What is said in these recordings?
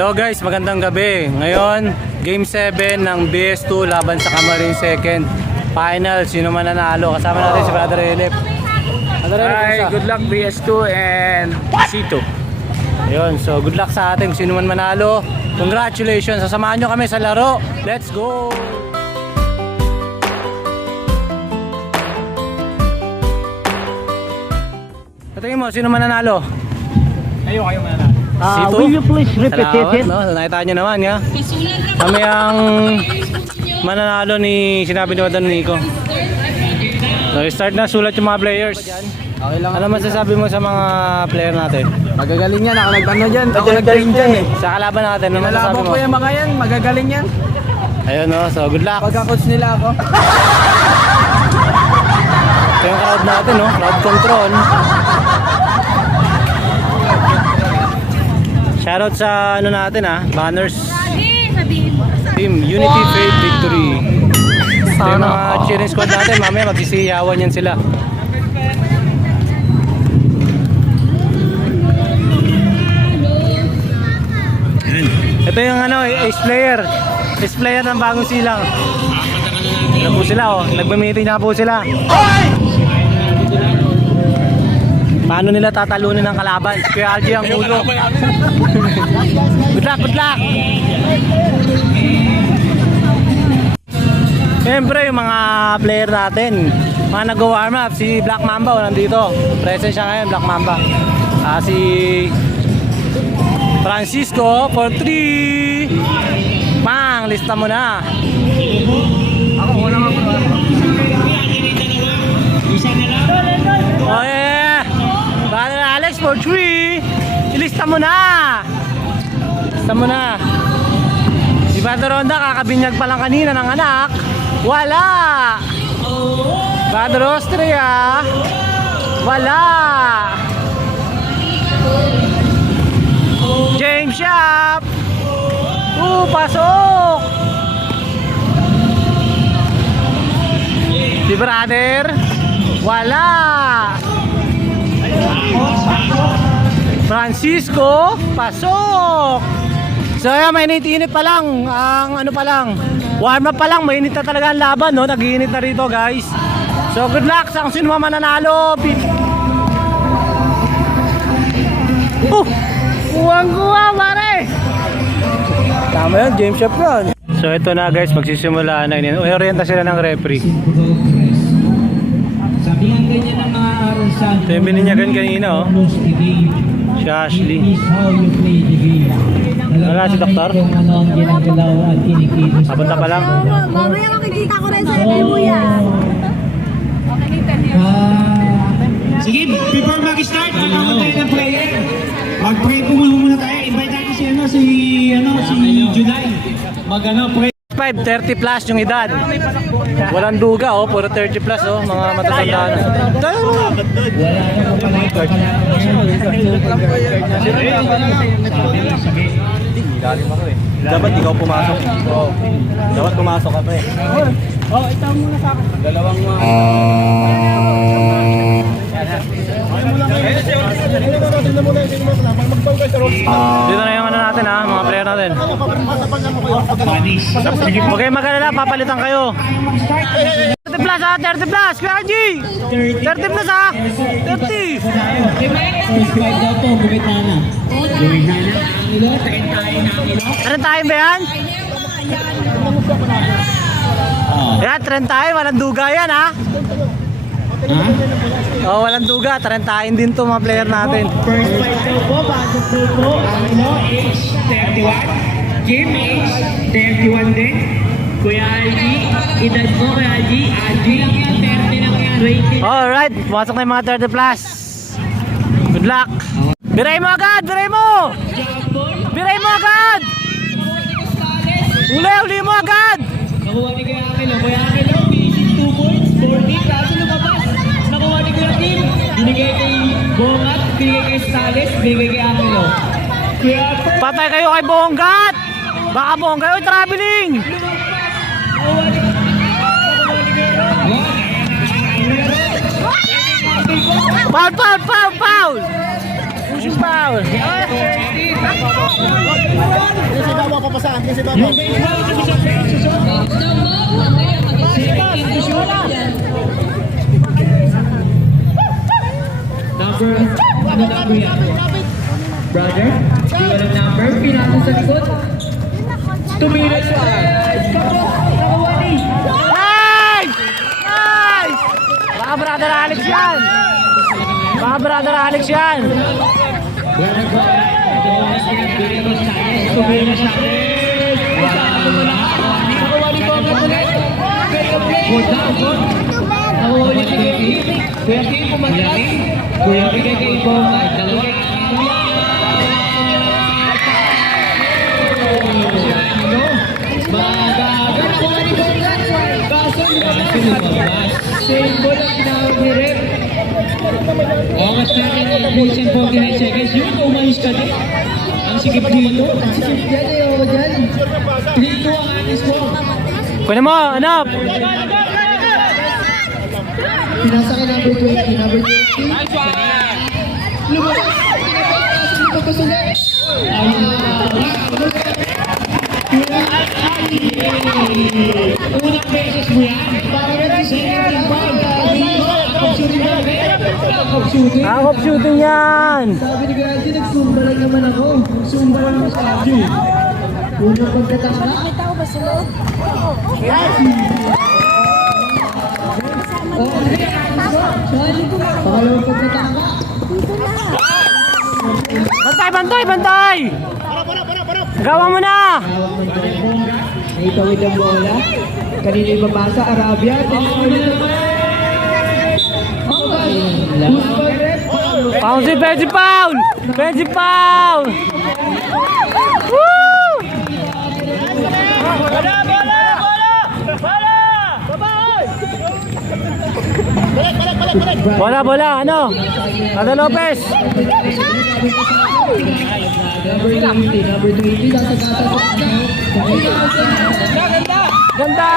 Hello guys, magandang gabi. Ngayon, Game 7 ng BS2 laban sa Camarines Second. Final, sino man nanalo? Kasama natin si Brother Elep. Hi, good luck BS2 and C2. Ayun, so good luck sa atin sino man manalo. Congratulations, sasamahan nyo kami sa laro. Let's go! Tingin mo, sino man nanalo? Kayo mananalo. Will you please repeat it? No, nakita nyo naman ya. Kami ang mananalo ni sinabi ni Wadan Nico. So start na, sulat yung mga players. Okay lang. Ano masasabi mo sa mga player natin? Magagaling yan. Ako nag-ano dyan. Ako nag-train dyan eh. Sa kalaban natin, ano masasabi Nalabang mo? ko yung mga yan. Magagaling yan. Ayun no, so good luck. Pagka-coach nila ako. Ito yung crowd natin no, crowd control. Shoutout sa ano natin banners. Team Unity Faith Victory. Ito yung mga cheering squad natin, mamaya magsisiyawan yan sila. Ito yung ano, ace player ng Bagong Silang. Ano po sila nagme-meeting na po sila. Paano nila tatalunin ng kalaban? Kuya RJ ang ulo. Good luck, good luck! Siyempre yung mga player natin, mga nag-warm up, si Black Mamba nandito. Present siya ngayon, Black Mamba. Si Francisco for 3. Pang, lista mo na. Ako, wala nga po. Oh yeah! Brother Alex for 3. Ilista mo na. Ilista mo na. Si Brother Ronda kakabinyag pa lang kanina ng anak. Wala. Brother Austria. Wala. James Shop. Pasok. Si Brother. Wala. Francisco, pasok. So yan, mainit-init pa lang. Ang ano pa lang, warm up pa lang, mainit na talaga ang laban, no? Nag-iinit na rito, guys. So good luck sa kung sino mananalo. Kuwang-kuwa, pare. Tama yan, James Shop yun. So ito na guys, magsisimula na. Orienta sila ng referee. Sabihan ganyan ng mga arasan. Ito yung bininyagan kanina, si Ashley. Wala si Doktor? Ano ang ginagalaw at kinikilos. Papunta pa lang. Mamaya makikita ko rin sa mo yan. Sige, before mag-start, magkakaroon tayo ng prayer. Mag-pray po muna tayo. Invite natin si Juday. Pray. 30 plus yung edad. Walang duga puro 30 plus mga matatandaan. Wala na po pala. Dapat ikaw pumasok. Dapat pumasok ka pa Ito muna sa akin. Dalawang Dito na yung ano natin mga player natin. Huwag kayong mag-alala, papalitan kayo. 30 plus 30 plus, Kuya RG! 30 plus 30! First five daw po, gumit na na. Gumit na na. Ilo, tayo na ilo. Ano tayo ba yan? Ayan, trend tayo. Walang duga yan, ha? Oh, walang duga. Trend tayo din to mga player natin. First fight daw po, bago po. Angelo, age 31. Jim, age 31 din. Kuya Algie, edad mo Kuya Algie. Algie lang yan, 30 lang yan. Rated. Alright, pumasok na yung mga 30 plus. Good luck. Biray mo agad, biray mo! Biray mo agad! Uli mo agad! Nakuha ni Kuya Angelo. Kuya Angelo, basic 2 points. 40, kaso lumabas. Nakuha ni Kuya Kim. Binigay kay Bongat, binigay kay Sales, binigay kay Angelo. Kuya Alfred, Patay kayo kay Bonggat! Baka Bonggat, oy, traveling! Foul! Pushing foul! Number, ano number yan? Brother, di ba ng number? Pinasa sa likod. 2 minutes pa. Nakuha ni. Nice! Nice! Baka brother Alex yan! Baka brother Alex yan! Nakuha ulit si Kuya Kim. Kuya Kim, pumatay. Kuya Kim kay Bongat. Dalawa. Magaga nakuha ni Bongat. Kaso lumabas. Same ball ang tinawag ni Rep. Oras natin ang 49 seconds. Yun, umayos ka din. Ang sikip dito. Ang sikip dyan eh. Ako dyan. 3-2 ang ating score. Kunin mo, ano? Pinasa kay number 20. Number 20. Nice one! Lumabas. Lumabas ulit. Unang beses mo yan. Para rin si 17 pound. Akop shooting yan! Sabi ni Kuya Algie, nagsumba lang naman ako. Nagsumba lang ako sa Algie. Unang pagkatama. Nakita ko ba sila? Pangalawang pagkatama. Bantay! Gawa mo na! Naitawid ang bola. Kanina yung mabasa, Arabia. Bouncy, Benji Paul! Benji Paul! Woo! Bola, ano? Ada Lopez! Number 20, nasa Ganda!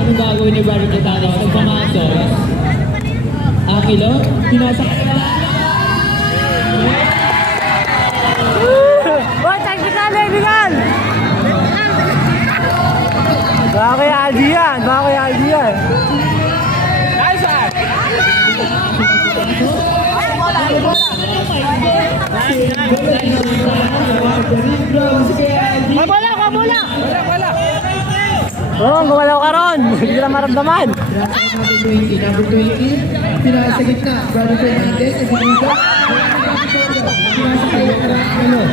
Anong gagawin ni Barry Catano? Nagpamando. Akilo, pinasa ka na. Oh, technical, legal! Baka kay Algie yan! Nice one! Bola! Oo, gumalaw ka ron! Hindi na maramdaman! Number 20, pinasa sa gitna. Brother Fernandez, Ebenezer. Pinasa kayo na Akilo.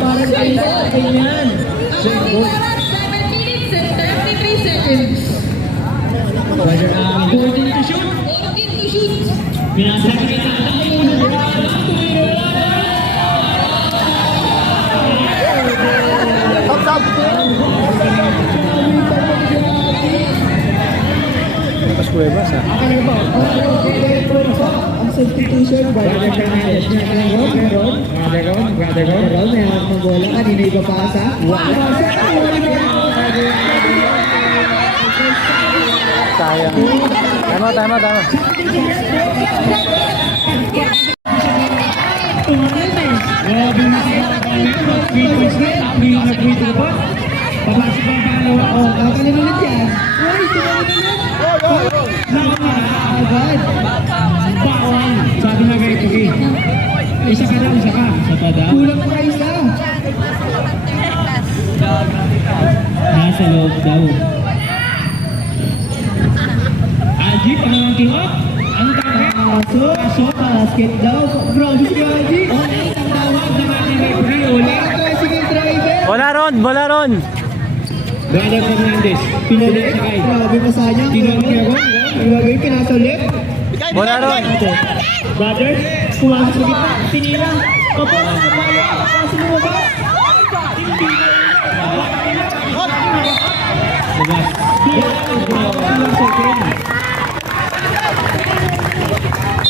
Parang kayo, ganyan. 7 minutes and 33 seconds. Brother, 14 to shoot. Pinasa sa gitna. Ang substitution, Brother Fernandez. Meron. May hawak ng bola. Kanina ipapasa. Sayang. Tama. Grabe na siya. Papasok ang pangalawa. Kakalim ulit yan. Uy, tumalit ulit. Agad. Isa ka daw, isa ka. Isa pa daw. Kulang pa isa. Nasa loob daw. Algie, pangalawang kiwat. Ang target. Aso, basket daw. Grabe si Algie. Ulit ang tawag ng ating referee. Ulit. Sige, driver. Bola ron. Brother Fernandez. Pinalit sakay. Grabe pa sayang. Tinawag niya ako. Grabe, pinasa ulit. Bola ron. Brother, pumasok sa gitna. Tinira. Opo, kapalo. Pasok mo ba?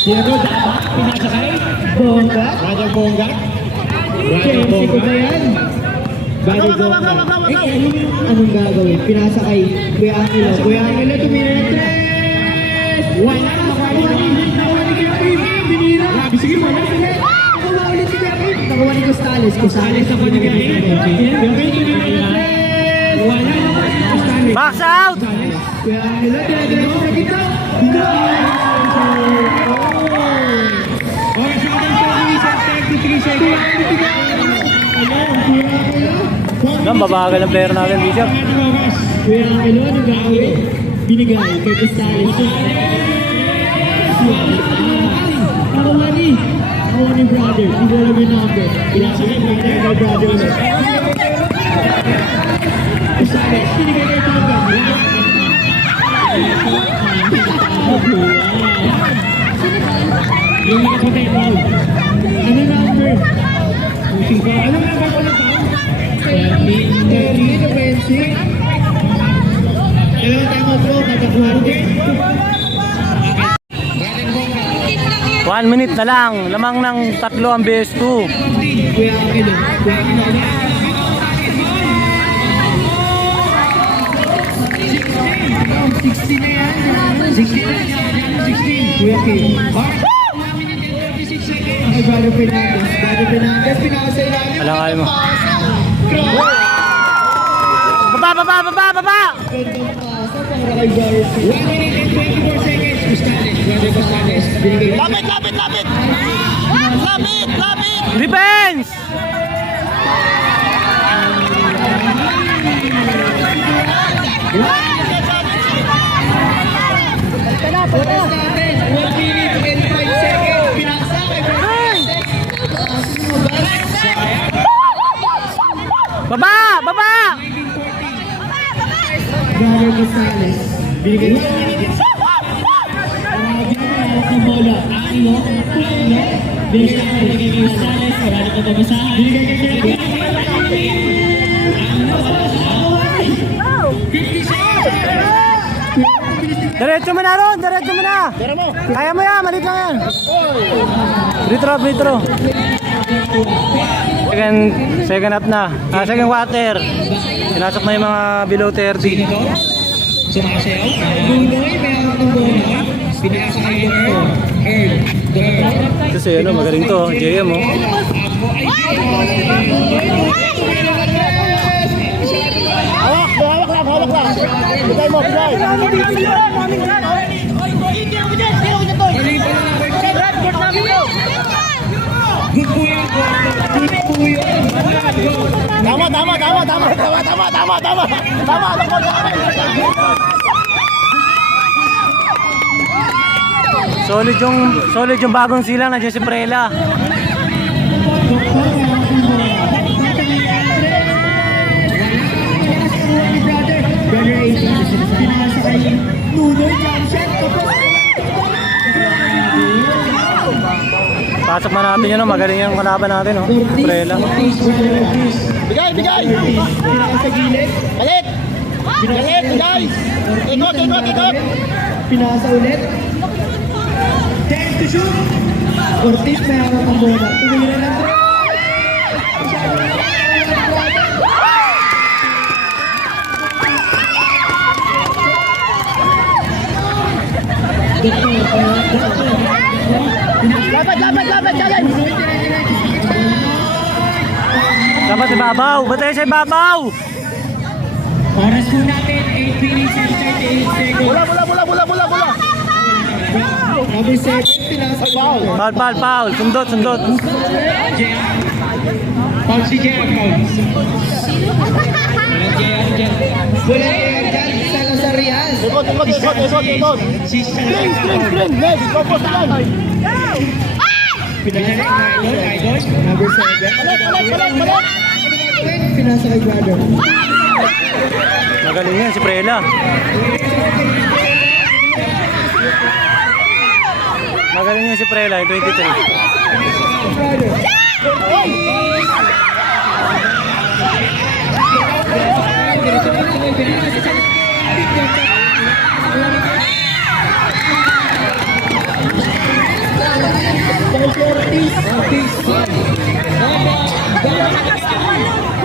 Diego, dapat pinasakay. Bongga. Brother Bongga. Chelsea ko ba yan? Brother Bongga. Anong gagawin? Pinasakay. Kuya Angelo. Kuya Angelo, tumira ng tres. Wala. Nakuha ni Kuya Kim. Binira. Sige mo. Nakuha ulit si Kuya Kim. Nakuha ni Costales. Costales ako ni Kuya Kim. Wala. Box out! Kuya Angelo, tinadiretso sa gitna. Oras natin 33 seconds. Mabagal ang player natin, Bishop. Kuya Angelo, anong gagawin? Binigay kay Costales. Nakuha ni brother. Ibala mo yung number. Pinasakay brother kay brother ulit. Costales, binigay kay Toga. Yung mga patay ball. Ano number? Ano number ko na ba? 30 na 20. Dalawang time out bro, nakakuha rin. 1 minute na lang. Lamang ng 3 ang BS2. Kuya Angelo. Kuya Angelo. 16 na yan. 16 na yan. 16. Kuya Kim. Ay, Brother Fernandez. Brother Fernandez, pinakasay namin. Alam kayo mo. Baba! Gandang pasa para kay Brother Fernandez. 1 minute and 24 seconds. Costales. Brother Costales. Binigay. Lapit! Defense! Oras natin, 1 minute and 5 seconds. Pinasa kay Brother. Baba! Brother Costales. Binigay. Ang bola. Angelo. Binigay kay Costales. Wala ka babasahan. Binigay kay Brother. 50 seconds. Diretso mo na ron! Kaya mo yan! Malit lang yan! Free throw! Second half na. Second quarter. Pinasok na yung mga below 30. Sumasayaw. Buloy, may hawak ng bola. Pinasa kay Earl. Kasi ano, magaling to. JM oh. Hawak lang. Bigay mo. Mali pala na. Good po yun. Solid yung bagong silang na si Prela. Brother 18, pinasa kay Nunoy Johnson. Pasok na natin yun, magaling yung kalaban natin oh. Prela. Bigay! Pinasa sa gilid. Balik, guys! Ikot! Pinasa ulit. 10 to shoot. Ortiz may hawak ang bola. Tumira ng 3. Dapat ibabaw! Batay sa ibabaw! Oras po natin, 8 minutes and 38 seconds. Bola! Number 7, pinasa kay brother. Foul. Sundot. Foul si Jeff, foul. Walang Jeff dyan. Salazar Riaz. Si Salazar. Pinasa kay Idol. Number 7. Pinasa kay brother. Magaling yan si Prela. Magaling yan si Prela, yung 23.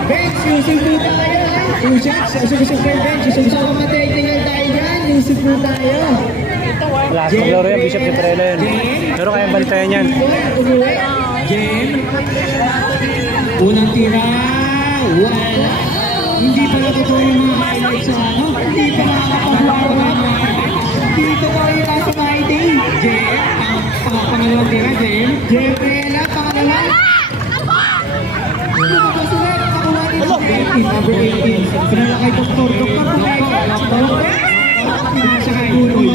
Bench, using po tayo. Using bench, using sa kamatay. Tingnan tayo dyan. Using po tayo. Last maglaro yan, Bishop si Prela yan. Pero kayang balitain yan. Jen. Unang tira. Wala. Hindi pa natutuwa yung mga highlights sa ano. Hindi pa nakakapaglawa. Dito ko yung nasa fighting. Jen. Pangalawang tira, Jen. Jen Prela, pangalawa. Number 18. Pinala kay Doktor. Pinasa kay Gunoy.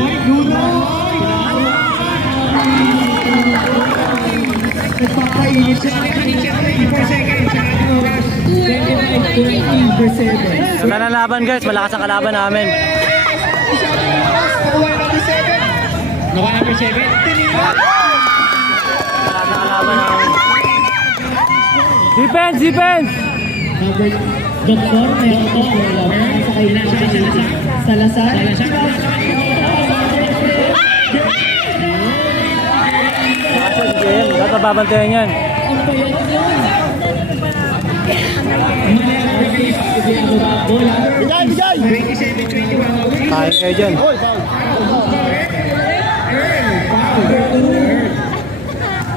Nagpapainit siya. 24 seconds. Sa ating oras. 29-20%. Ganda ng laban guys, malakas ang kalaban namin. Nakuha number 7. Nakuha number 7. Malakas ang kalaban namin. Defense! Number Doktor, meron to. Sa kay Salazar. Dapat babantayan yan. Bigay! 27-21. Kain kayo dyan.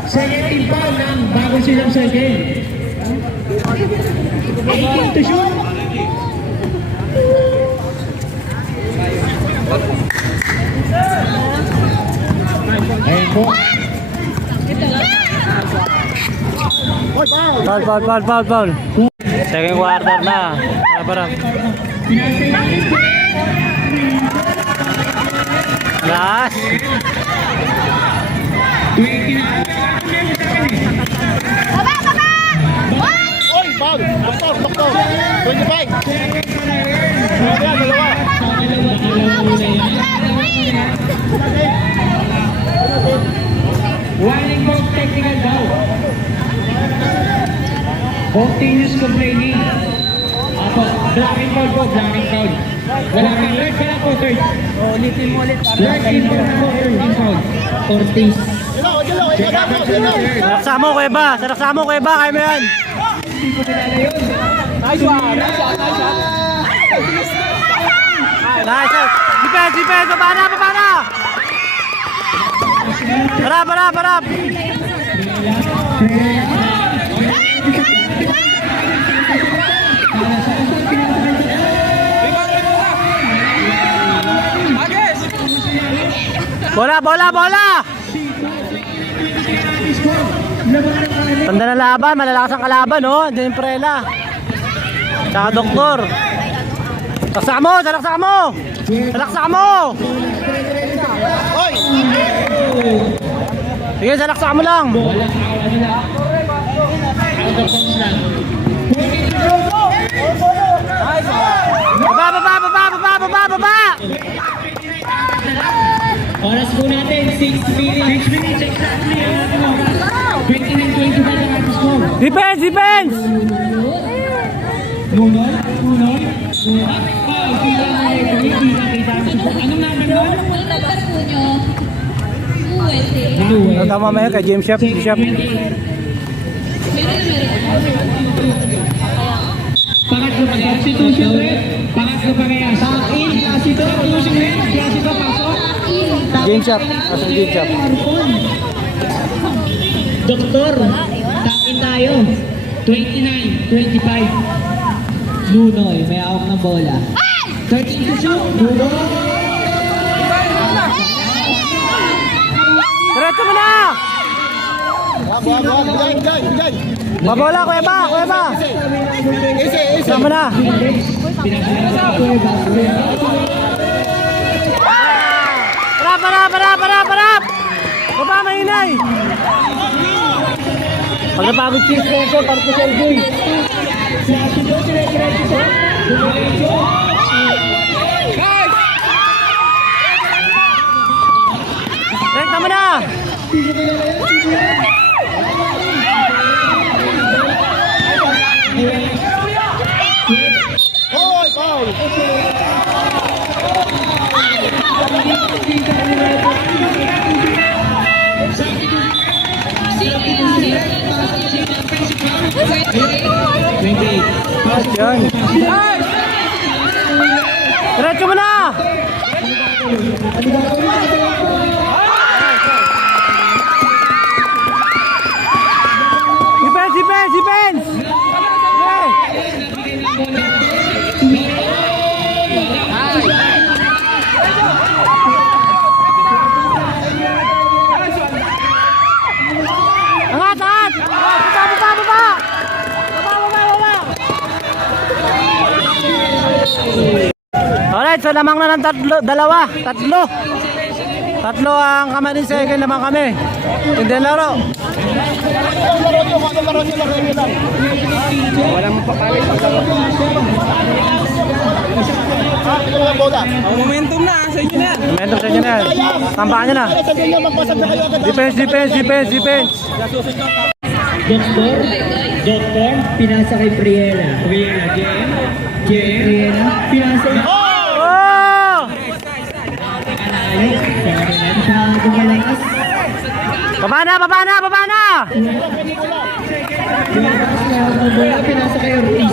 Second team foul ng bago silang second. 18 to shoot. Ayan po. Foul. Second quarter na. Para. Last. 20 na. Warning po, technical daw. Continuous complaining. Apo, blocking call po, blocking call. Wala ka, third ka lang po, third. Ulitin mo ulit. Third in po, third in foul. Ortiz. Salaksamo ko iba. Kaya mo yan. Nice shot. Defense. Pabana. Harap. Bola. Tanda na laban, malalakas ang kalaban, no? Diyan yung Prela. Tsaka Doktor. Salaksa mo! Sige, salaksa mo lang. Baba! Oras po natin, 6 minutes exactly. 29-25 ang ating score. Defense! Nunoy. Pila na hindi nakita ang support. Anong number doon? Tama mo yan kay James Shep. Pangatlo pa kaya. Substitution rin. Pangatlo pa kaya. Sa akin, klase ito. Using rin. Klase ito, pasok. James Shep. Asa James Shep. Doktor, takin tayo. 29-25. Nunoy, may awak ng bola. 13 to shoot. Nunoy. Diretso mo na! Babola, kuya ba? Kuya ba? Sama na! Parap! Baba, mahinay! Pag napagod cheese ko ito, parang sa Elboy. Rekta mo na! Yan. Diretso mo na! Defense! Hey! Angat! Baba! Alright, so lamang na ng tatlo ang kamanin second naman kami. Hindi laro. Walang papalit. Ang momentum na, sa inyo na. Momentum sa inyo na. Tampakan nyo na. Defense. Doktor, pinasa kay Briella. JM, Briella, pinasa kay... Oh! Baba na! Pinasa kay Ortiz.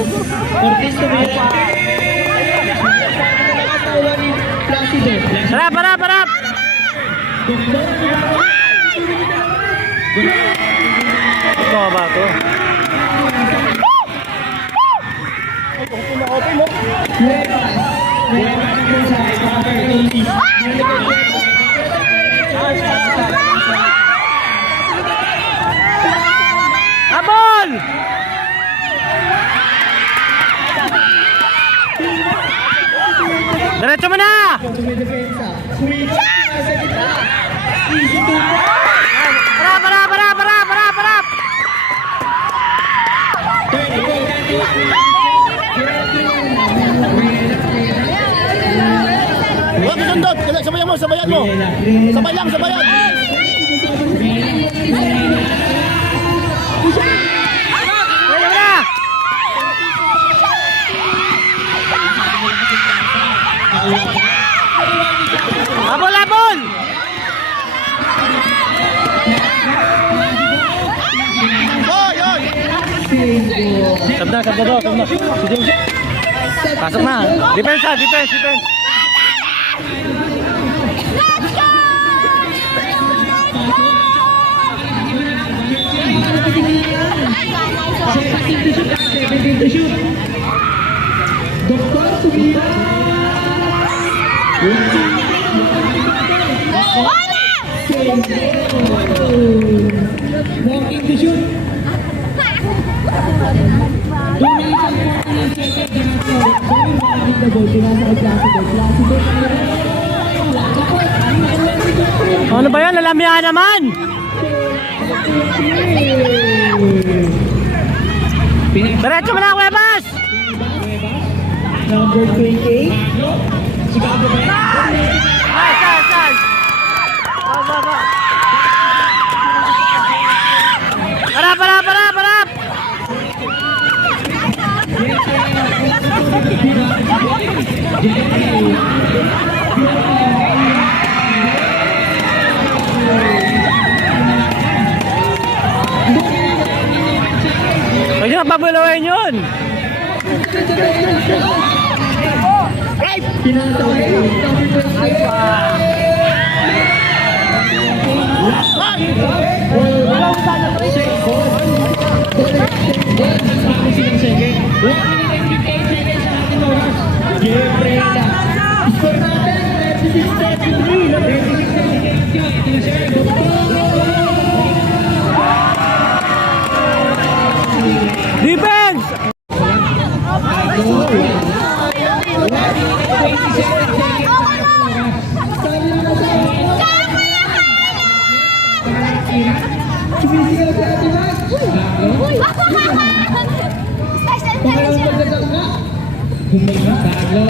Ortiz tumila. Placido. Parap! Ito ba ito? Habol! Diretso mo na! Parap! Huwag isundot! Sabayan mo! Sabayan! Diretso mo na! Habol! Sab na. Pasok na. Defense. Doktor tumila. Walking to shoot. Ano ba yan? Lalamihan naman! Diretso mo na, Cuevas! Number 28. Saan? Baba. Parap! Pwede na pabulawin yun! Pinasa ko yun. Score natin, 36-33. Ira. Sumisigaw si Ate Max. Pangalawang pagkatangka. Bumalik Baglo.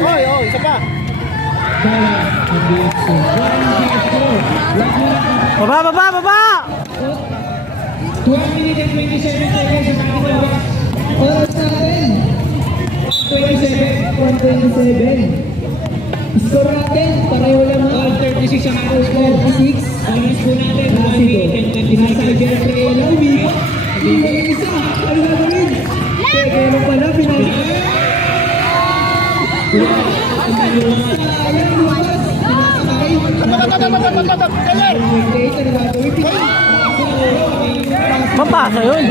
Oy, oy, isa pa. Bala. Mabilis po. 1-0. Baba! 12 minutes and 27 seconds sa ating oras. Oras natin. 127. Score natin, pareho lang mga 36 ang ating score. 36. Oras po natin, 1 minute and 29 seconds. Nasa Jeffrey Elawbi. Hindi mo yung isa. Ano gagawin? Teka lang pala, pinasa. Ayan, lumas. Pinasakay. Kaler! Ano gagawin? Mapasa yun.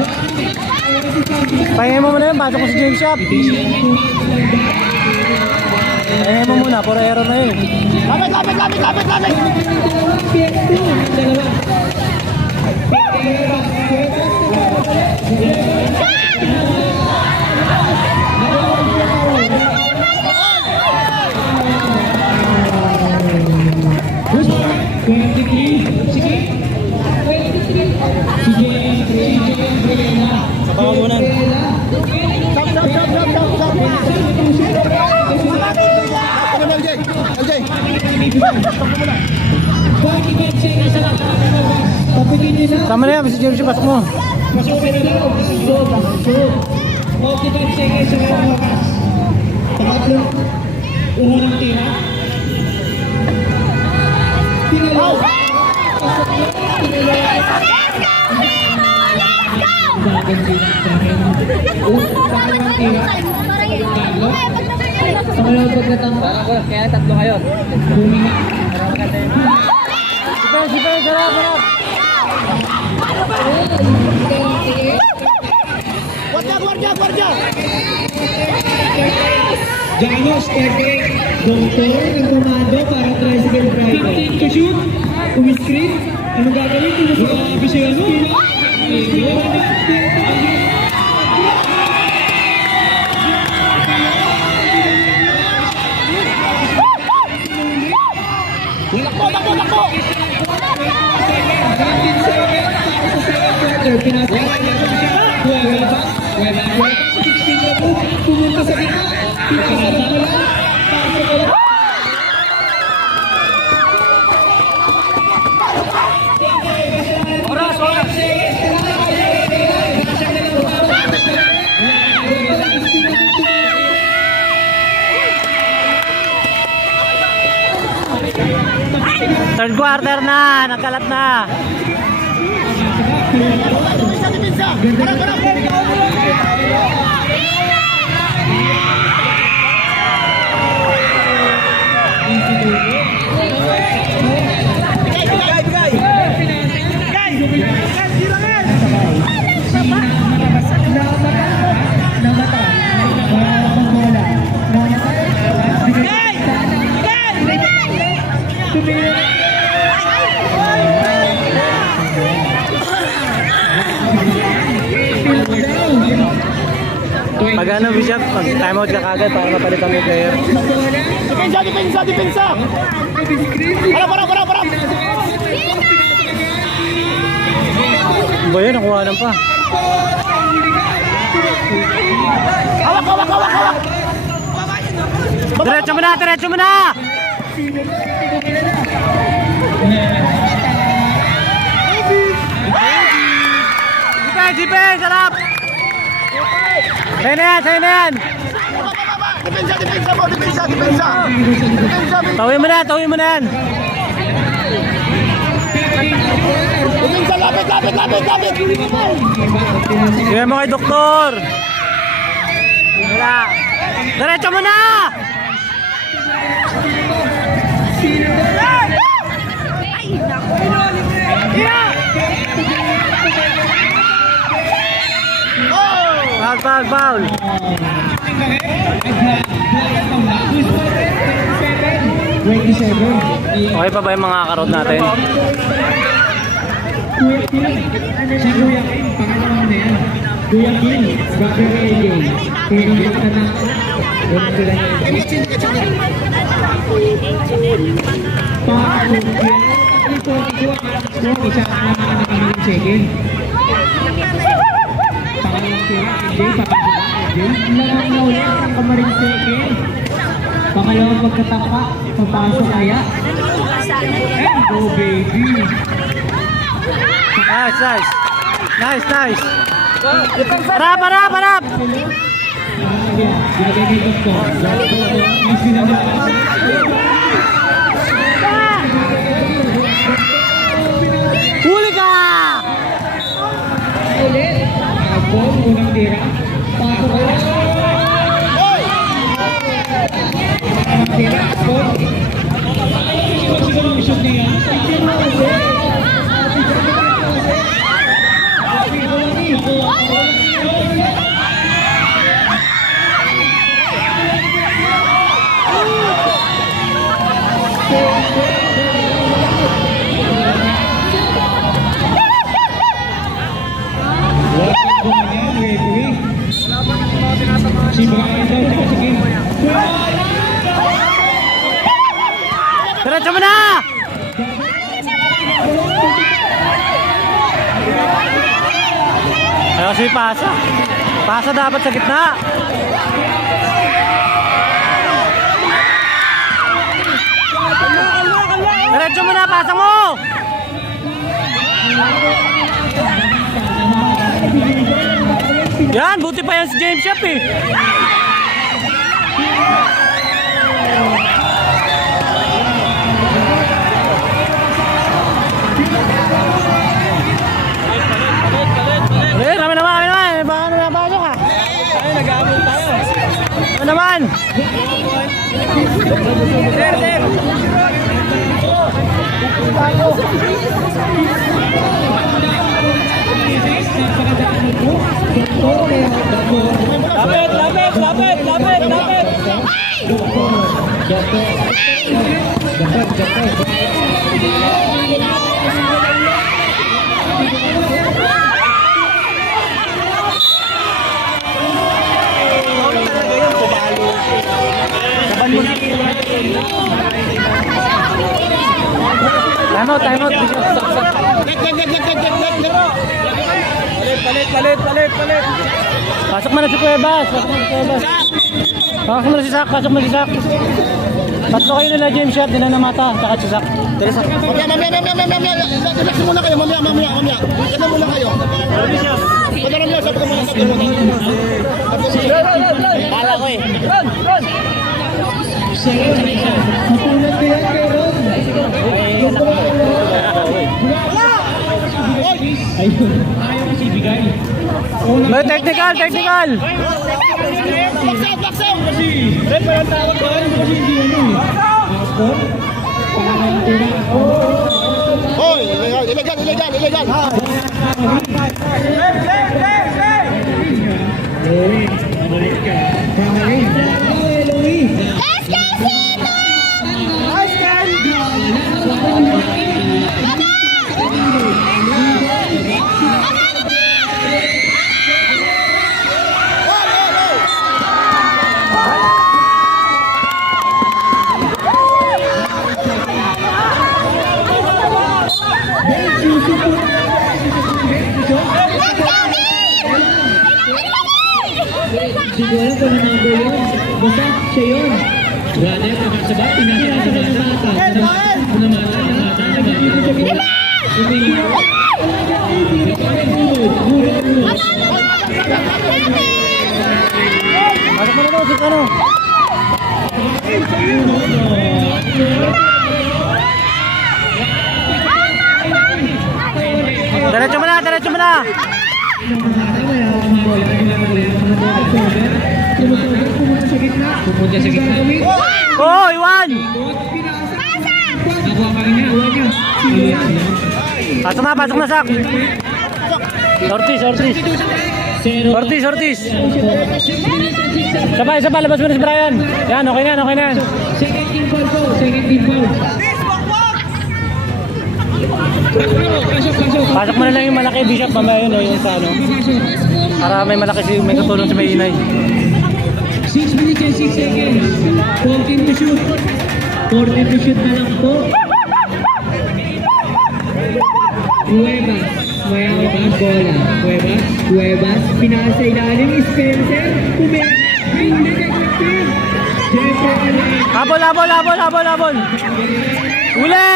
Pahingin mo muna yun, pasok ko si James Shop. Pahingin mo muna, puro error na yun. Lapit! Baka muna. Ano na, LJ? LJ! Tama na yan, si James Shop, pasok mo. Unang tira. Pangalawang pagkatangka. Kaya tatlo kayo. Bumina. Sipen, sarap. Guardia! Janos, Pepe, Doktor, nagmamando para tricycle driver. 15 to shoot, umiscreen. Ano gagawin? Bisayano? Takbo! Pumunta sa gitna. Pinakasalan mo lang. Third quarter na, nagkalat na. Pag ano, Bishop, pag timeout ka kagad para mapalitan mo yung player. Depensa! Para! Ba yun, nakuha lang pa. Hawak! Diretso mo na! Jipen, sarap! Sa'yo na yan! Depensa! Tawin mo na yan! Depensa, lapit! Sige mo kay Doktor! Wala! Diretso mo na! Foul! Okay pa ba yung mga karod natin? Si Kuya Kim, pangalawang na yan. Kuya Kim, Dr. AJ. Pinagit ka na. Wala sila na. 42 ang score. Isa ang mga nakamaling second. Pangalang tira, MJ. Pangalang na ulit ang kamaring second. Pangalawang pagkatapa. Papasok kaya. And go, baby. Nice, nice. Nice, nice. Harap, harap, harap. Lagay dito po. Nice pinagawa. Huli ka! Ulit. Ako, unang tira. Pasok kaya. Unang tira. Ako. Siguro yung shoot niya. Si Brian daw, tsaka si Kim. Diretso mo na! Ay, kasi pasa. Pasa dapat sa gitna. Diretso mo na, pasa mo! Yan, buti pa yan si James Shep eh. Eh, rami naman. Baka napasok ka. Ay, nag-aabot tayo. Ano naman? Sir. Lapit. Time out. Palit. Pasok mo na si Cuevas. Pasok mo na si Zach. Tatlo kayo nila James Shep, din na mata, tsaka si Zach. Dali Zach. Mamaya. Relax muna kayo, mamaya. Kada muna kayo. Padaram niyo, sabi ko muna sa kayo. Kala ko eh. Matulad ko yan kay Ron. Ayun, ayaw kasi ibigay. May technical. Baksaw! Red, parang tawag ba? Kasi hindi ano eh. Ako, parang tira ako. Hoy, illegal. Louie, mabalik ka. Pamarin. Louie. Siguro kung nanalo yun, basta siya yun. Runner, nakasabak, pinasa sa mata. Namata. Pasok mo na daw, Zach, ano? Diretso mo na. Pumunta sa gitna. Oh, Iwan! Nakuha pa rin niya, uwan niya. Pasok na, Zach. Ortiz. Sabay, labas mo na si Brian. Yan, okay na yan. Second team foul. Pasok mo na lang yung malaki, Bishop, mamaya yun, yung sa ano. Para may malaki, may katulong sa may inay. 6 minutes and 6 seconds. 14 to shoot na lang po. Cuevas. May hawak ang bola. Cuevas. Pinasa sa ilalim. Spencer. Pumera. Huli kay Quintin. Jeffrey Alay. Habol. Uli!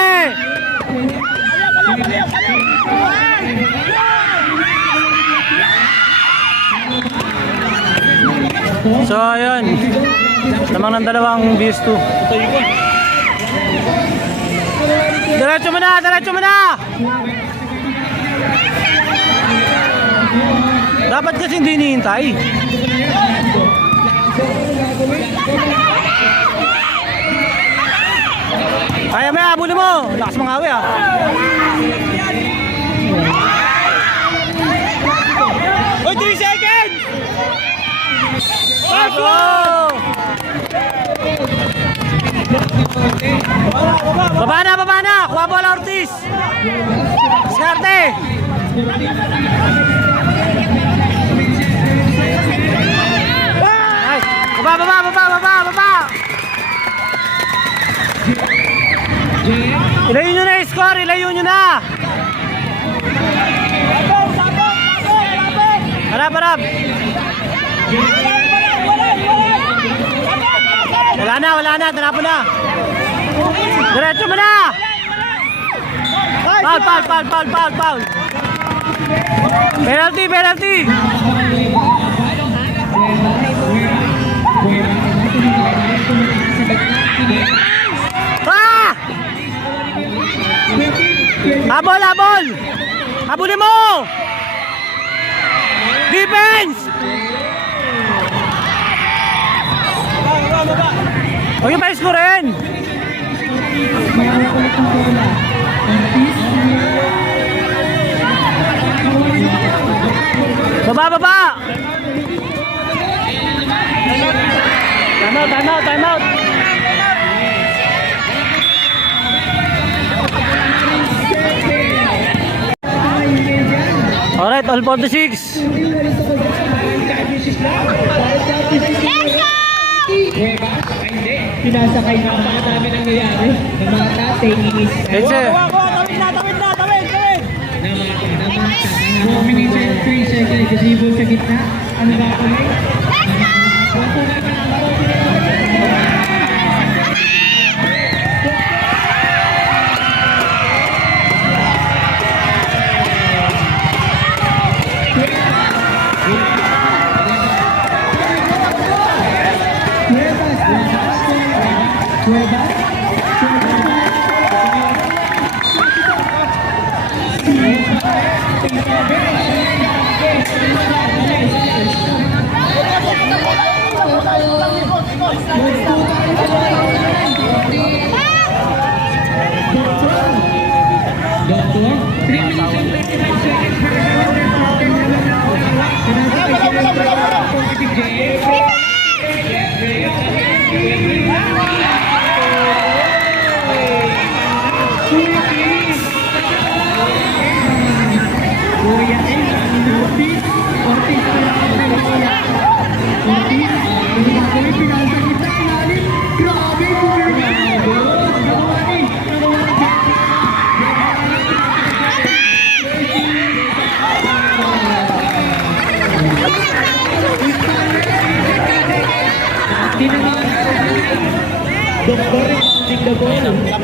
So, ayun. Lamang ng dalawang BS2. Diretso mo na! Dapat kasi hindi hinihintay. Kaya may habulin mo. Lakas mga awi ah. Oy, 3 seconds! Let's go! Baba na! Kuha bola Ortiz! Skarte! Nice! Baba! Ilayo nyo na yung score! Ilayo nyo na! Harap! Wala na, tanapo na. Diretso mo na. Foul. Penalty. Ah! Habol. Habulin mo. Defense. Huwag yung pa-score rin! Baba! Time out! Alright, all 46! Pinasakay na napakadami nangyayari ng mga tatay. Etse! Domination 3 seconds. Gazebo sa gitna. Ano ba ako eh?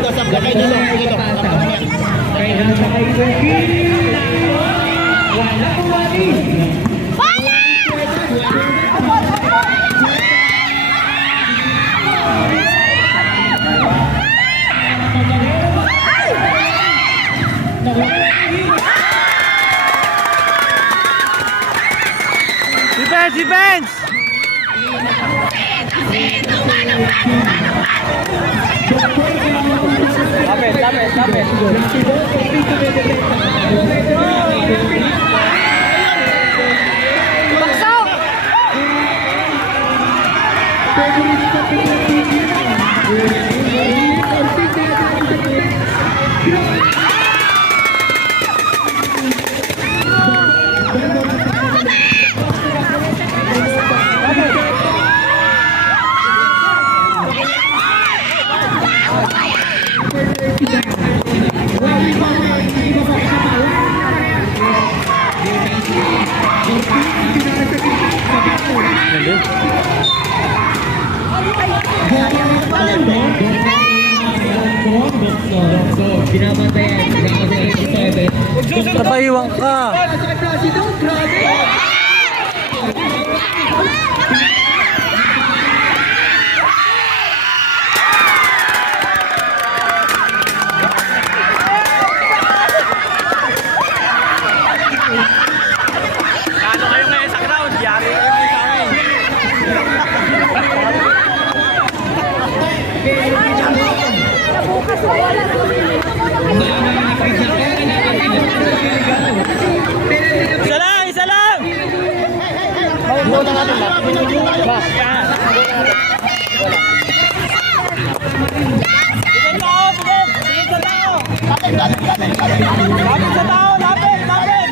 Sabda kayo dito. Kaya nasa kay Quintin. Wala kumali. Defense! Stop it. Baksaw! din. Napaiwang ka. Ano kayo ngayon sa ground? Yari kayo ngayon sa amin. Isa lang! Isa lang! Tigil tao! Tigil! Tigil sa tao! Lapit sa tao! Lapit! Lapit!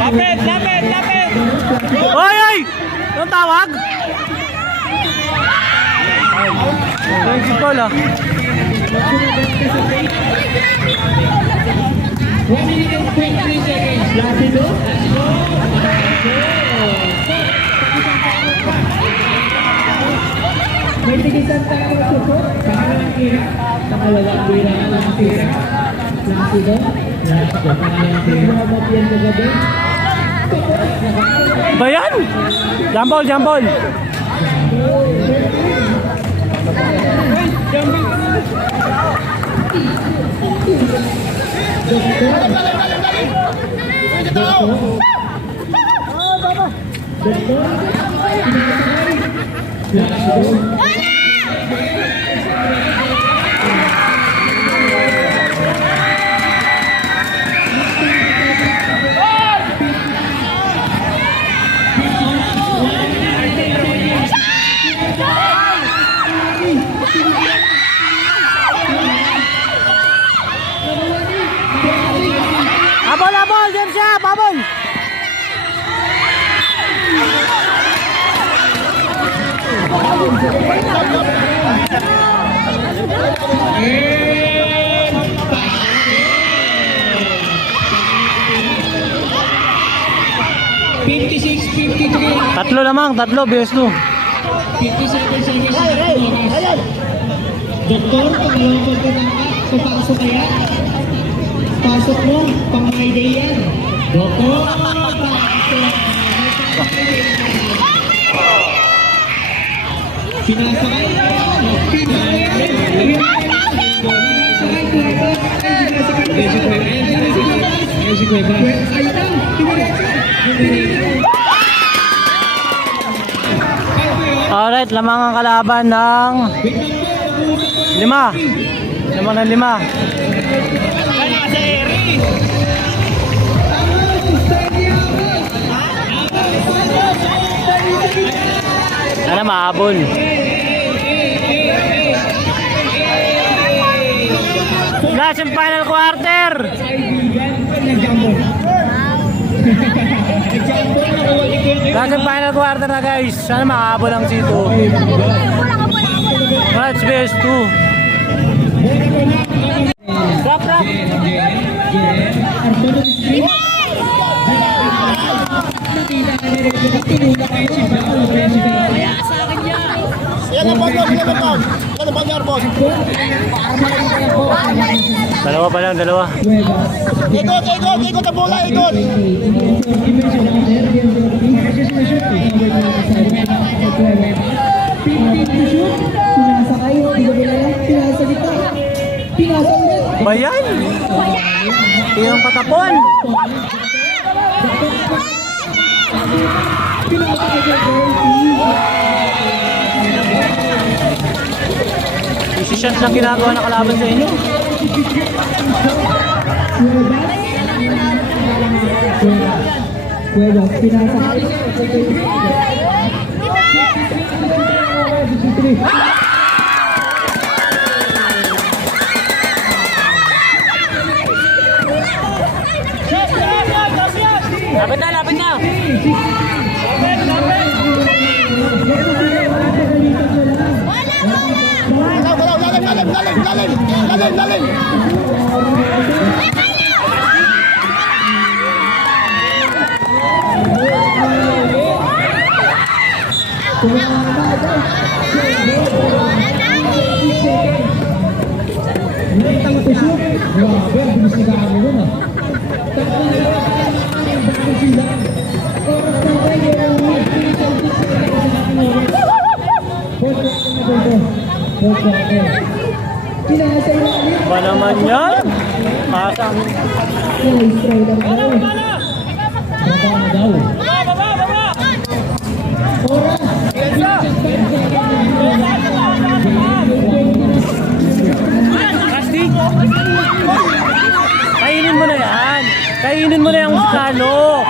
Lapit! Lapit! Lapit! Oy, oy! Anong tawag? Principal ah. 1 minute and 23 seconds. Lapido. May tigisan tayo sa support. Pangalawang tira. Pangalawang tira. Pangalawang tira. Lapido. Lapido. Pangalawang tira. Mapapyan na gabi. Ba yan? Jambol, jambol. Abol, abol, James siya, abol. Tatlo lamang, tatlo, BS2. 57 seconds. Doktor, pangalawang pagkakaka. Papasok kaya? Pasok mo, pang my day yan. Doktor, pasok. Pinasakay. Alright, lamang ang kalaban ng 5. Lamang ng 5. Sana maabol. Last and final quarter. Last and final quarter na guys. Sana maabol ang C2. Let's base 2. Rock, rock. Yan ang pag-boss, yan ang pag. Yan ang pag-boss. Dalawa pa lang, dalawa. Ikot, ikot, ikot ang bola, ikot. Bayan! Iyong patapon! Decisions lang ginagawa ng kalaban sa inyo. Lapit na, lapit na! Lalim. Basa ang... Baba na daw. Rusty? Kainin mo na yan. Kainin mo na yung skalo.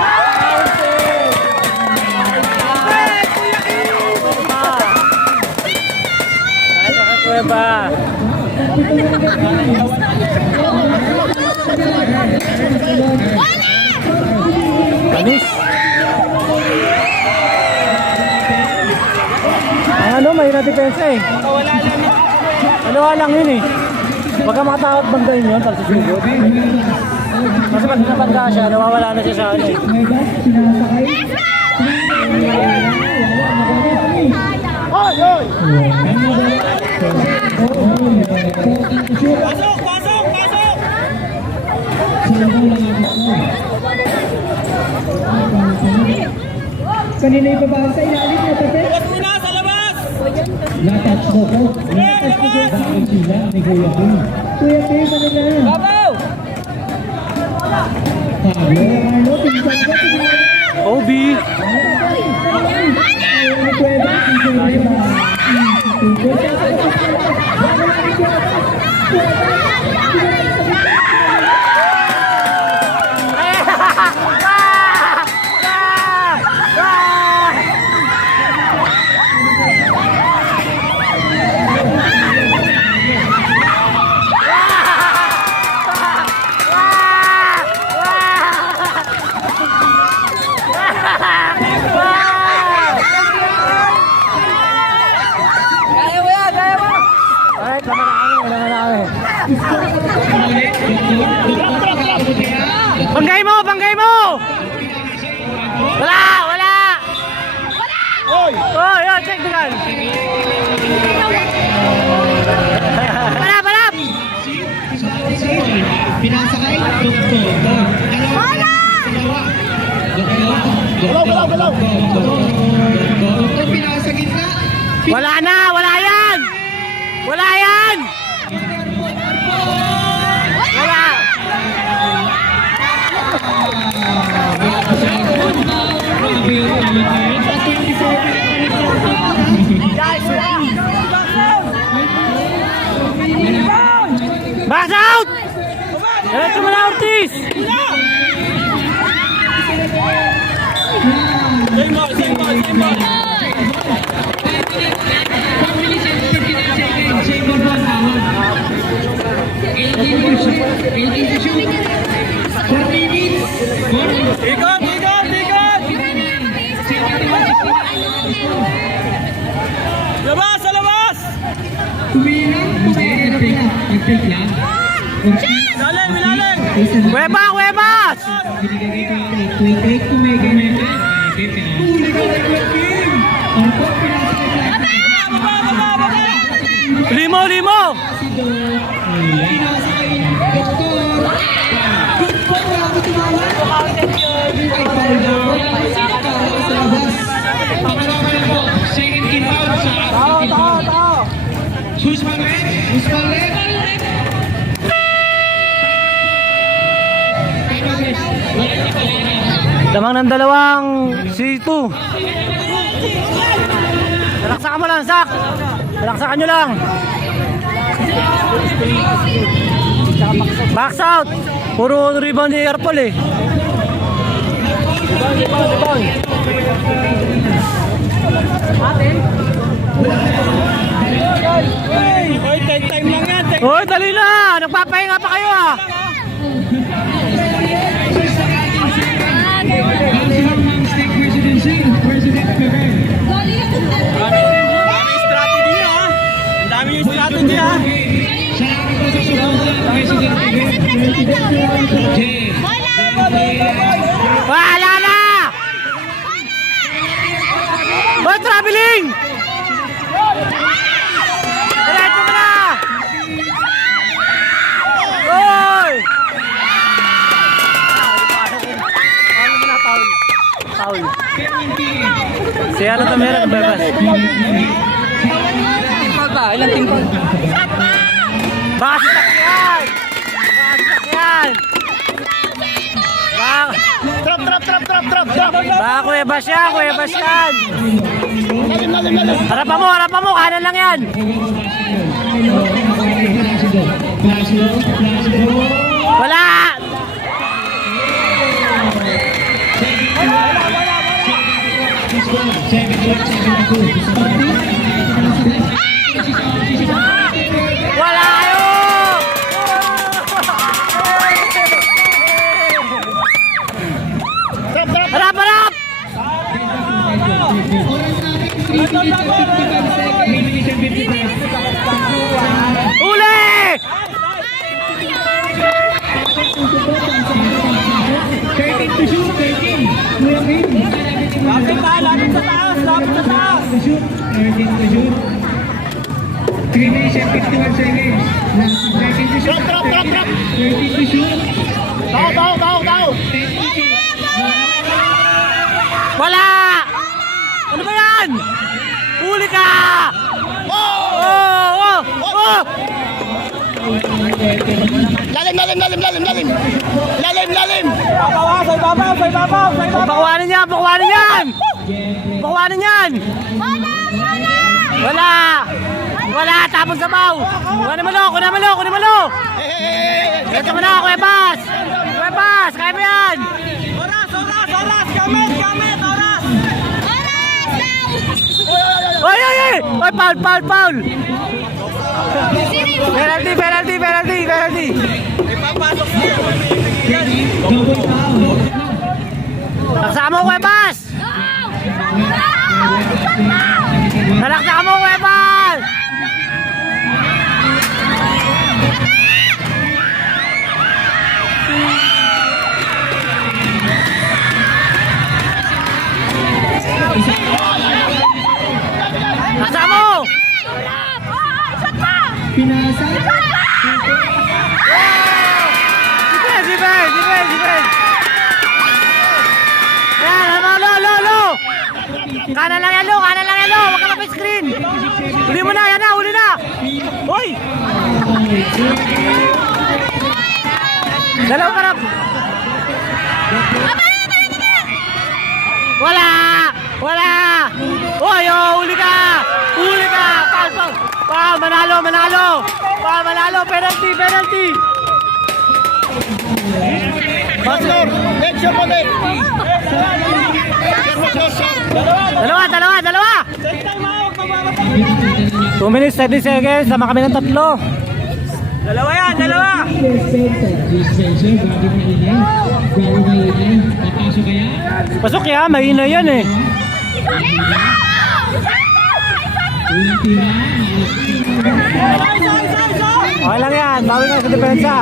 Kaya ka kuweba. Anis. Ang ano, may na-depensa eh. Dalawa lang yun eh. Baka makatakot banggain yun, tapos susugod. Kasi pag nabangga siya, nawawala na siya sa ano eh. Hoy, hoy! Pasok! Pasok! Pasok! Kanina ibabaan sa ilalim na tabi. Muna sa labas! Na-touch mo ko. Na-touch mo ko. Bakit sila? Ni Kuya Pim. Kuya Pim, ano na? Babaw! Ano? Pinsan ka? Obi! Banggay mo! Banggay mo! Wala! Wala! Hoy! Oh, yun! Check the gun! Palap! Palap! Pinasakay? Doktor. Wala! Galaw, galaw, galaw! Doktor, pinasa gitna. Wala na! Wala yan! Wala yan! Wala! Back out! Diretso mo na, Ortiz! Ikot! Ikot! Ikot! Labas! Sa labas! Lalim! Lalim! Weba! Webas! Limo! Limo! Second inbound sa Usman Red. Usman Red. Lamang ng dalawang C2. Relaksakan mo lang, Sak. Relaksakan nyo lang. Box out. Puro rebound ni Erpol eh. Hoy, take time lang yan. Hoy, dali na. Nagpapahinga pa kayo ah. Dami yung strategy ha. Wala na! Hoy, traveling! Diretso mo na! Hoy! Ano mo na, Paul? Paul. Si ano to meron, bebas? Ilang timpal? Basta yan! Basta yan! Baka kuwebas yan, kuwebas yan. Lalim. Harapan mo, kanan lang yan. Wala! Wala kayo! Harap! Uli! Lapit sa taas. 3 minutes and 51 seconds. Second to shoot. Drop. 30 to shoot. Tao. 10 to shoot. Wala! Ano ba yan? Huli ka! Oh! Lalim. Pakwanan yan! Wala! Tapos sabaw! Kunin mo lo! Ito mo na, Kuwebas! Kaya mo yan! Oras! Oy! Foul! Penalty! Nagsama mo, Kuwebas! Nalaksa mo, Kuwebas! Nagsama mo! Pinasa. Defense! Ayan, lo! Kanan lang yan, lo! Huwag ka mapa-screen! Huli mo na, yan na! Hoy! Dalaw ka na! Wala! Hoy, huli ka! Foul! Manalo! Penalty! Pastor, make sure po din. Dalawa! 2 minutes, 30 seconds. Sama kami ng tatlo. Dalawa! Pasok ya, mahina yan eh. Okay lang yan, bawi ka sa depensa.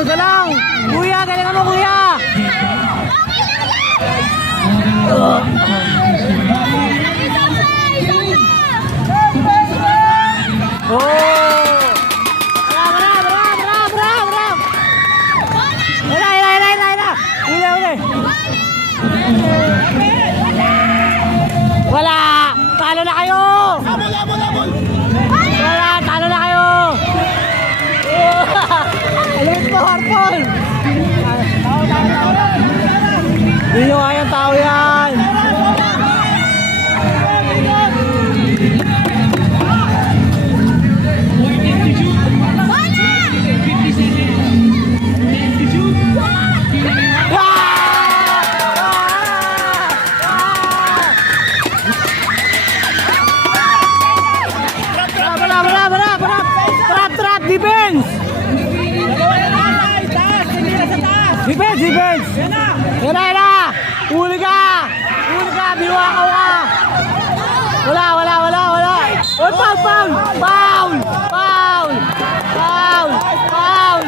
Isa lang. Kuya, galingan mo, kuya. Wala! Talo na kayo! Talo na kayo! Alam mo, Harpol! Hindi nyo kayang tao yan! Trap! Defense! Defense! Yan na! Huli ka! Biwakaw ka! Wala! Oh, foul!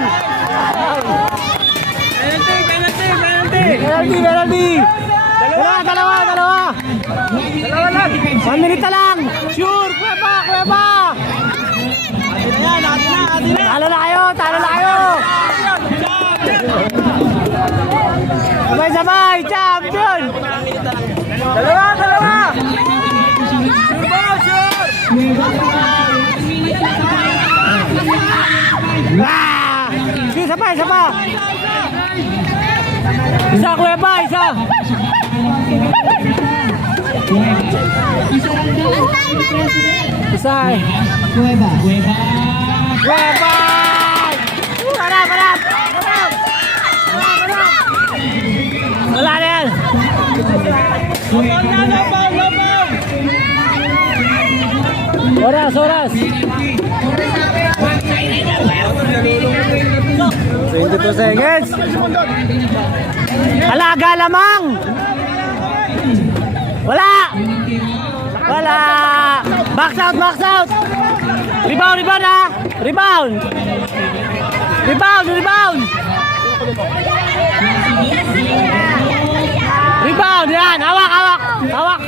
Penalty! Dalawa lang! 1 minute lang! Sure! Kuweba! Talo na kayo! Sabay! Champion! Dalawa! Isa pa! Isa, kuya pa, isa. Isa eh. Cueva. Kuya pa! Harap! Wala na yan. Oras. 22 seconds. Alaga lamang. Wala. Box out. Rebound ha. Rebound. Rebound yan. Hawak. Hawak.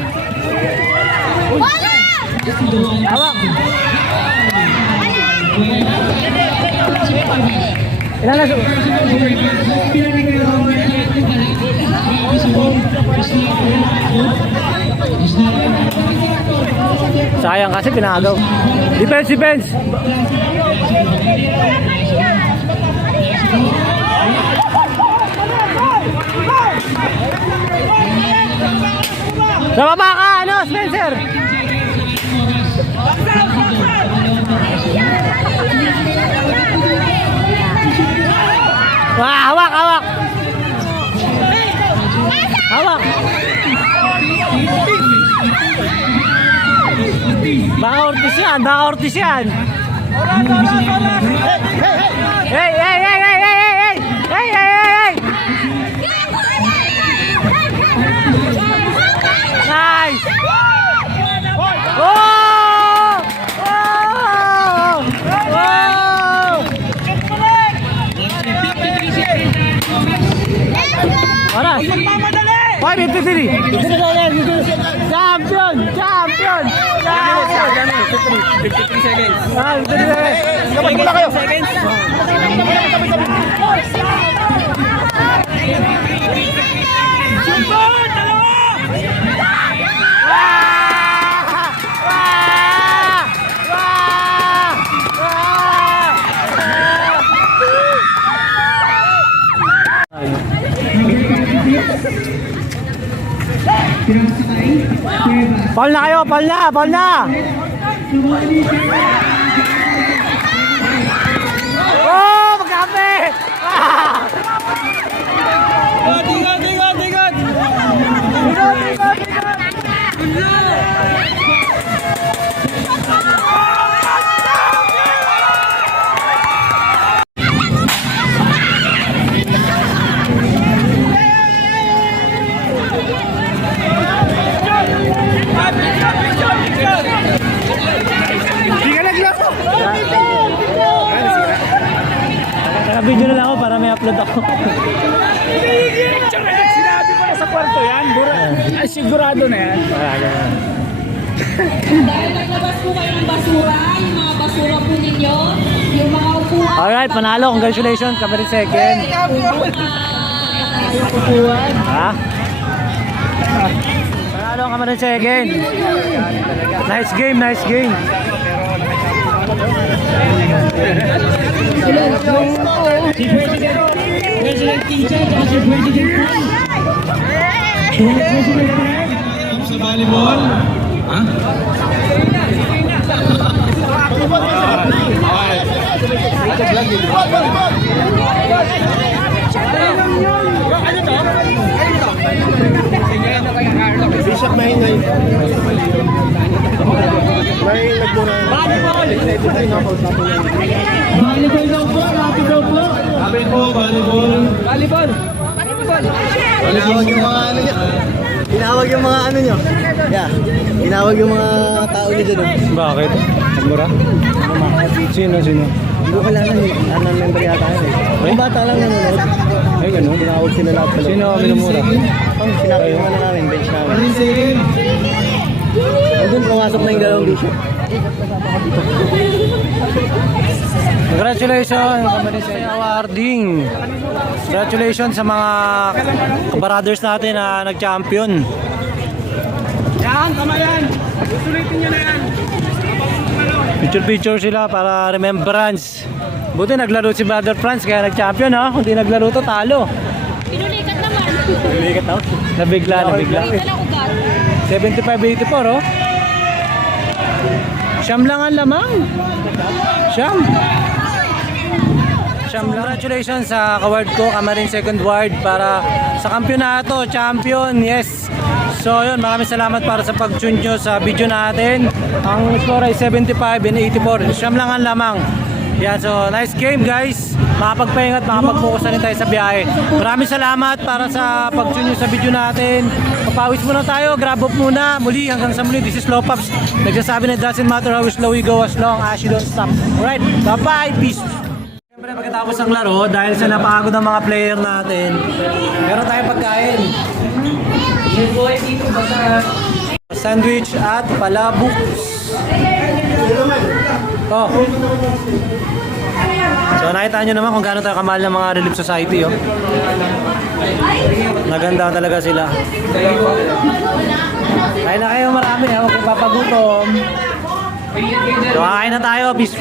Ilan na sayang kasi pinagaw. Defense. Sa baba ka, Spencer? Wah, hawak. Baka ortis yan. Hey. Nice. Oras. 5:53. Champion. 53 seconds. Dapat muna kayo. Paul na kayo, Paul na. Oh, magkape! Tigot! Naka-video na lang ako para may upload ako. Sinabi ko na sa kwarto yan. Sigurado na yan. Dahil naglabas po kayo ng basura, yung mga basura po ninyo, yung mga upuan. Alright, panalo. Congratulations. Kami rin second. Ha? Panalo kami rin second. Nice game. President Teacher, at si President sa volleyball. Bishop maingay. May nagmura. Volleyball daw po, volleyball. Tinawag yung mga ano nyo. Yeah. Tinawag yung mga tao nyo dyan. Bakit? Mura? Sino? Hindi ko kailangan anong member yata yun eh. Yung bata lang nanonood. Ay, ganun. Tinawag sila lahat pala. Sino minumura? Sinakay yung ano namin, bench namin. Andun pumasok na yung dalawang bishop. Congratulations sa awarding. Congratulations sa mga brothers natin na nag-champion. Yan, tama yan. Susulitin nyo na yan. Picture sila para remembrance. Buti naglaro si Brother Franz kaya nag-champion ha. Kung di naglaro to talo. Pinuli ka Nabigla. Ito lang ugat. 75-84, oh. Siyam lang ang lamang. Siyam. Congratulations sa kaward ko, Kamarin second ward para sa kampyonato, champion, yes. So yun, maraming salamat para sa pag-tune nyo sa video natin. Ang score ay 75 and 84. Siyam lang ang lamang. Yeah, so nice game guys. Makapagpahinga at makapag-focus na rin tayo sa biyahe. Maraming salamat para sa pag-tune nyo sa video natin. Papawis muna tayo, grab up muna. Muli, hanggang sa muli, this is Slow Pops. Nagsasabi na it doesn't matter how slow we go as long as you don't stop. Alright, bye-bye, peace. Siyempre pagkatapos ng laro, dahil sa napagod ng mga player natin, meron tayong pagkain. Sandwich at palabok. Oh. So nakita nyo naman kung gaano tayo kamahal ng mga Relief Society, oh. Naganda talaga sila. Kain na kayo marami, huwag kayong papagutom. So kakain na tayo, peace.